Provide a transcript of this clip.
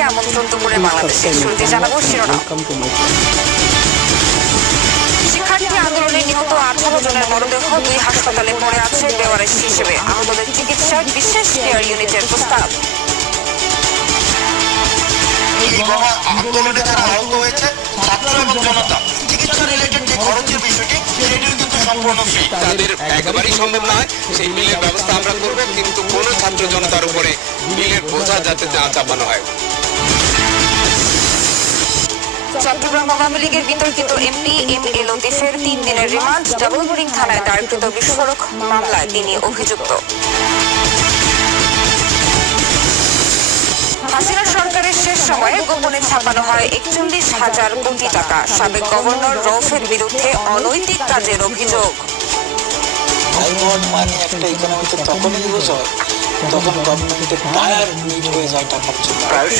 বিএনপিকে আমন্ত্রণ দুপুরে বাংলাদেশে। শুরুতে জানাবো শিরোনাম। শিক্ষার্থী আন্দোলনে নিহত 18 জনের মরদেহ 2 হাসপাতালে পড়ে আছে বেওয়ারিশ হিসেবে। আহতদের চিকিৎসায় বিশেষ কেয়ার ইউনিটের প্রস্তাব। এই গণ আন্দোলনে যারা আহত হয়েছে ছাত্র এবং জনতা, চিকিৎসা রিলেটেড যে খরচের বিষয়টি সেটিও কিন্তু সম্পূর্ণ ফ্রি। তাদের একেবারেই সম্ভব নয় সেই বিলের ব্যবস্থা আমরা করব, কিন্তু কোন ছাত্র জনতার উপরে বিলের বোঝা যাতে না চাপানো হয়। চট্টগ্রাম আওয়ামী লীগের বিতর্কিত এমপি এম এ লতিফের 3 দিনের রিমান্ড। ডাবল বোরিং থানায় দায়েরকৃত বিস্ফোরক মামলায় তিনি অভিযুক্ত। হাসিনা সরকারের শেষ সময়ে গোপনে ছাপানো হয় 41,000 কোটি টাকা। সাবেক গভর্নর রউফের বিরুদ্ধে অনৈতিক কাজের অভিযোগ। মানে একটা ইকোনমিতে তখনই ইউজ হয় যখন গভর্নমেন্টের টায়ার নিড হয়ে যায় টাকার জন্য।